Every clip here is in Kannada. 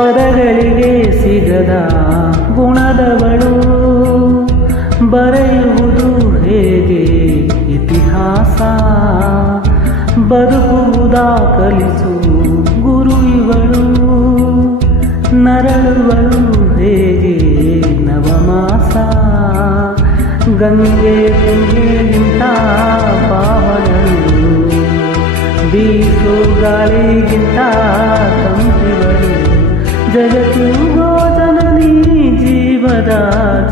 ಪದಗಳಿಗೆ ಸಿಗದ ಗುಣದವಳು, ಬರೆಯುವುದು ಹೇಗೆ ಇತಿಹಾಸ, ಬದುಕುವುದ ಕಲಿಸು ಗುರು ಇವಳು, ನರಳುವಳು ಹೇಗೆ ನವಮಾಸ, ಗಂಗೆ ತುಂಗೆಗಿಂತ ಪಾವನಳು, ಬೀಸು ಗಾಳಿಗಿಂತ ತಂಪಿವಳು, ಜಗತ್ತು ಗೋಚನದಿ ಜೀವದ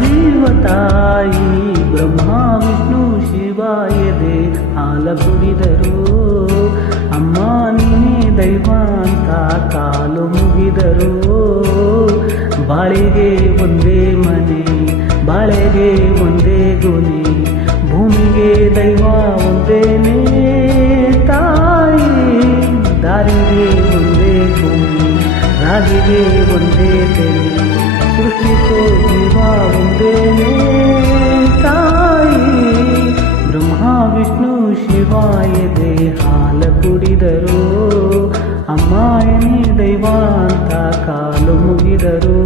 ಜೀವತಾಯಿ, ಬ್ರಹ್ಮ ವಿಷ್ಣು ಶಿವ ಎದೆ ಹಾಲ ಕುಡಿದರು, ಅಮ್ಮ ನೀನೇ ದೈವ ಅಂತ ಕಾಲು ಮುಗಿದರು, ಬಾಳಿಗೆ ಒಂದೇ ಮನೆ ಬಾಳೆಗೆ ಒಂದೇ ಗುಣಿ, ಭೂಮಿಗೆ ದೈವ ಒಂದೇನೇ ತಾಯಿ, ದಾರಿಗೆ ಒಂದೇ ಭೂಮಿ ರಾಗಿಗೆ ಒಂದೇ ತೆರೆ, ಸೃಷ್ಟಿಸೋ ಜೀವ ಒಂದೇನೇ ತಾಯಿ, ಬ್ರಹ್ಮ ವಿಷ್ಣು ಶಿವ ಎದೆ ಹಾಲ ಕುಡಿದರು, ಅಮ್ಮ ಎನಿ ದೈವ ಅಂತ ಕಾಲು ಮುಗಿದರು.